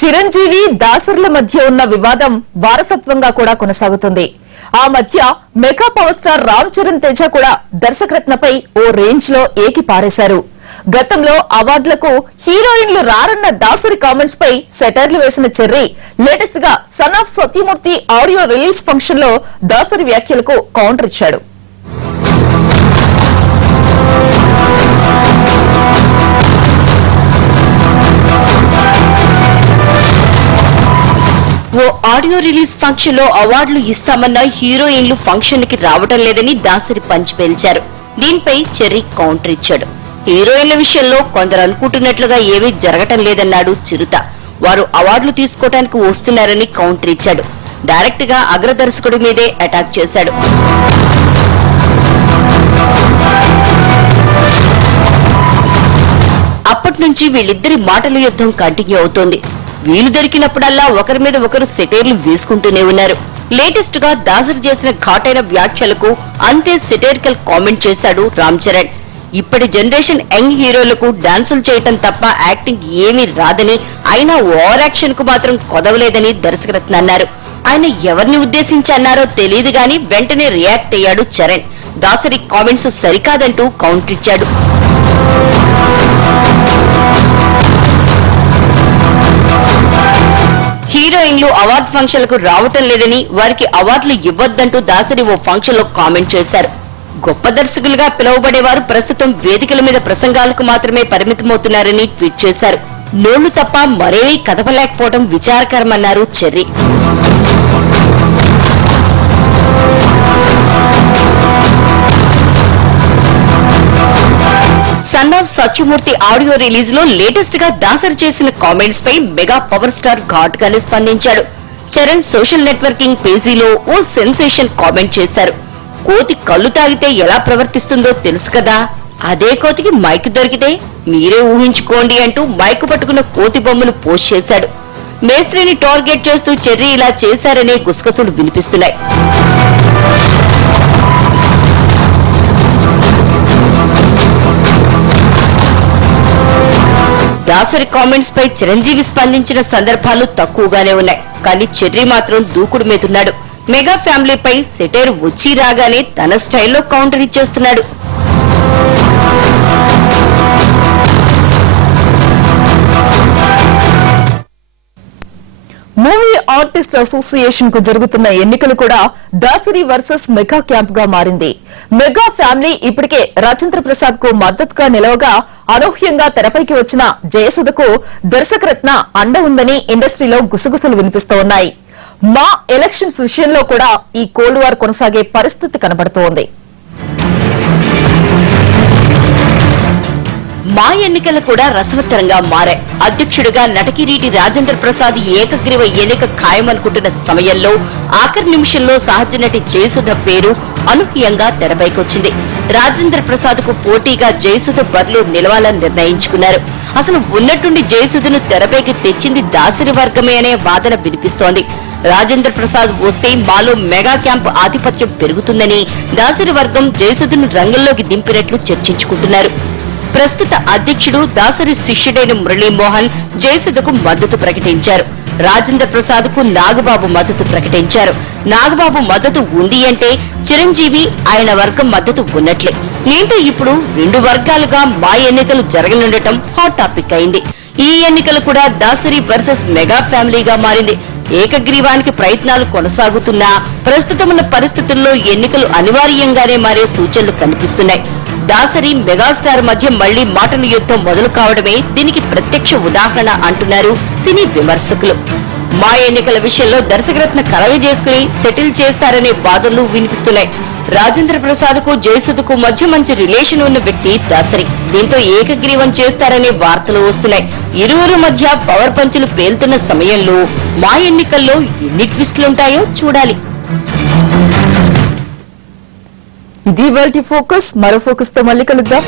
చిరంజీవి దాసర్ల మధ్య ఉన్న వివాదం వారసత్వంగా కూడా కొనసాగుతుంది. ఆ మధ్య mega power star Ram Charan Teja కూడా దర్శకరత్నపై ఓ రేంజ్ లో ఏకి పారేశారు. గతంలో అవార్డులకు హీరోయిన్లు రారన్న దాసరి కామెంట్స్ పై సెటైర్లు వేసిన చెర్రీ లేటెస్ట్ గా sun of Satyamurthy audio release function లో దాసరి వ్యాఖ్యలకు కౌంటర్ ఇచ్చాడు. ఓ ఆడియో రిలీజ్ ఫంక్షన్ లో అవార్డులు ఇస్తామన్న హీరోయిన్లు ఫంక్షన్ కి రావడం లేదని దాసరి పంచి పేల్చారు. దీనిపై చెర్రీ కౌంటర్ ఇచ్చాడు. హీరోయిన్ల విషయంలో కొందరు అనుకుంటున్నట్లుగా ఏమీ జరగటం లేదన్నాడు చిరుత. వారు అవార్డులు తీసుకోవడానికి వస్తున్నారని కౌంటర్ ఇచ్చాడు. డైరెక్ట్ గా అగ్రదర్శకుడి మీదే అటాక్ చేశాడు. అప్పటి నుంచి వీళ్ళిద్దరి మాటల యుద్ధం కంటిన్యూ అవుతోంది. వీలు దొరికినప్పుడల్లా ఒకరి మీద ఒకరు సెటైర్లు వేసుకుంటూనే ఉన్నారు. లేటెస్ట్ గా దాసరి చేసిన ఘాటైన వ్యాఖ్యలకు అంతే సెటైరికల్ కామెంట్ చేశాడు రామ్ చరణ్. ఇప్పటి జనరేషన్ యంగ్ హీరోలకు డాన్సులు చేయటం తప్ప యాక్టింగ్ ఏమీ రాదని, అయినా ఓవర్ యాక్షన్ కు మాత్రం కొదవలేదని దర్శకరత్న అన్నారు. ఆయన ఎవరిని ఉద్దేశించి అన్నారో తెలియదు గాని వెంటనే రియాక్ట్ అయ్యాడు చరణ్. దాసరి కామెంట్స్ సరికాదంటూ కౌంటర్ ఇచ్చాడు. హీరోయిన్లు అవార్డు ఫంక్షన్లకు రావటం లేదని, వారికి అవార్డులు ఇవ్వొద్దంటూ దాసరి ఓ ఫంక్షన్ లో కామెంట్ చేశారు. గొప్ప దర్శకులుగా పిలువబడేవారు ప్రస్తుతం వేదికల మీద ప్రసంగాలకు మాత్రమే పరిమితమవుతున్నారని ట్వీట్ చేశారు. నోళ్లు తప్ప మరేమీ కదపలేకపోవడం విచారకరమన్నారు Cherry. Son of Satyamurthy audio release లో లేటెస్ట్ గా దాసరి చేసిన కామెంట్స్ పై మెగా పవర్ స్టార్ ఘాట్ గానే స్పందించాడు. చరణ్ సోషల్ నెట్వర్కింగ్ పేజీలో ఓ సెన్సేషన్ కామెంట్ చేశారు. కోతి కళ్ళు తాగితే ఎలా ప్రవర్తిస్తుందో తెలుసు కదా, అదే కోతికి మైక్ దొరికితే మీరే ఊహించుకోండి అంటూ మైక్ పట్టుకున్న కోతి బొమ్మను పోస్ట్ చేశాడు. మేస్త్రిని టార్గెట్ చేస్తూ చెర్రీ ఇలా చేశారనే గుసగుసలు వినిపిస్తున్నాయి. దాసరి కామెంట్స్ పై చిరంజీవి స్పందించిన సందర్భాలు తక్కువగానే ఉన్నాయి. కానీ చెర్రీ మాత్రం దూకుడు మీదున్నాడు. మెగా ఫ్యామిలీపై సెటైర్ వచ్చి రాగానే తన స్టైల్లో కౌంటర్ ఇచ్చేస్తున్నాడు. మూవీ ఆర్టిస్ట్ అసోసియేషన్ కు జరుగుతున్న ఎన్నికలు కూడా దాసరి వర్సెస్ మెగా క్యాంప్ గా మారింది. మెగా ఫ్యామిలీ ఇప్పటికే రాజేంద్ర ప్రసాద్ కు మద్దతుగా నిలవగా, అనూహ్యంగా తెరపైకి వచ్చిన జయసుధకు దర్శకరత్న అండ ఉందని ఇండస్ట్రీలో గుసగుసలు వినిపిస్తున్నాయి. మా ఎలక్షన్స్ విషయంలో కూడా ఈ కోల్డ్ వార్ కొనసాగే పరిస్థితి కనబడుతోంది. మా ఎన్నికలు కూడా రసవత్తరంగా మారాయి. అధ్యక్షుడిగా నటకిరీటి రాజేంద్ర ప్రసాద్ ఏకగ్రీవ ఎన్నిక ఖాయమనుకుంటున్న సమయంలో ఆఖరి నిమిషంలో సహజ నటి జయసుధ పేరు అనూహ్యంగా తెరపైకొచ్చింది. రాజేంద్ర ప్రసాద్ కు పోటీగా జయసుధ బరిలో నిలవాలని నిర్ణయించుకున్నారు. అసలు ఉన్నట్టుండి జయసుధను తెరపైకి తెచ్చింది దాసరి వర్గమే అనే వాదన వినిపిస్తోంది. రాజేంద్ర ప్రసాద్ వస్తే మాలో మెగా క్యాంప్ ఆధిపత్యం పెరుగుతుందని దాసరి వర్గం జయసుధను రంగంలోకి దింపినట్లు చర్చించుకుంటున్నారు. ప్రస్తుత అధ్యక్షుడు దాసరి శిష్యుడైన మురళీమోహన్ జయసుధకు మద్దతు ప్రకటించారు. రాజేంద్ర ప్రసాద్ కు నాగబాబు మద్దతు ప్రకటించారు. నాగబాబు మద్దతు ఉంది అంటే చిరంజీవి ఆయన వర్గం మద్దతు ఉన్నట్లే. దీంతో ఇప్పుడు రెండు వర్గాలుగా మా ఎన్నికలు జరగనుండటం హాట్ టాపిక్ అయింది. ఈ ఎన్నికలు కూడా దాసరి వర్సెస్ మెగా ఫ్యామిలీగా మారింది. ఏకగ్రీవానికి ప్రయత్నాలు కొనసాగుతున్నా ప్రస్తుతం ఉన్న పరిస్థితుల్లో ఎన్నికలు అనివార్యంగానే మారే సూచనలు కనిపిస్తున్నాయి. దాసరి మెగాస్టార్ మధ్య మళ్లీ మాటల యుద్ధం మొదలు కావడమే దీనికి ప్రత్యక్ష ఉదాహరణ అంటున్నారు సినీ విమర్శకులు. మా ఎన్నికల విషయంలో దర్శకరత్న కలవి చేసుకుని సెటిల్ చేస్తారనే వాదనలు వినిపిస్తున్నాయి. రాజేంద్ర ప్రసాద్ కు జయసుధకు మధ్య మంచి రిలేషన్ ఉన్న వ్యక్తి దాసరి. దీంతో ఏకగ్రీవం చేస్తారనే వార్తలు వస్తున్నాయి. ఇరువురు మధ్య పవర్ పంచులు పేలుతున్న సమయంలో మా ఎన్నికల్లో ఎన్ని ట్విస్టులుంటాయో చూడాలి. ఇది ఇవాల్టి ఫోకస్. మరో ఫోకస్ తో మళ్ళీ కలుద్దాం.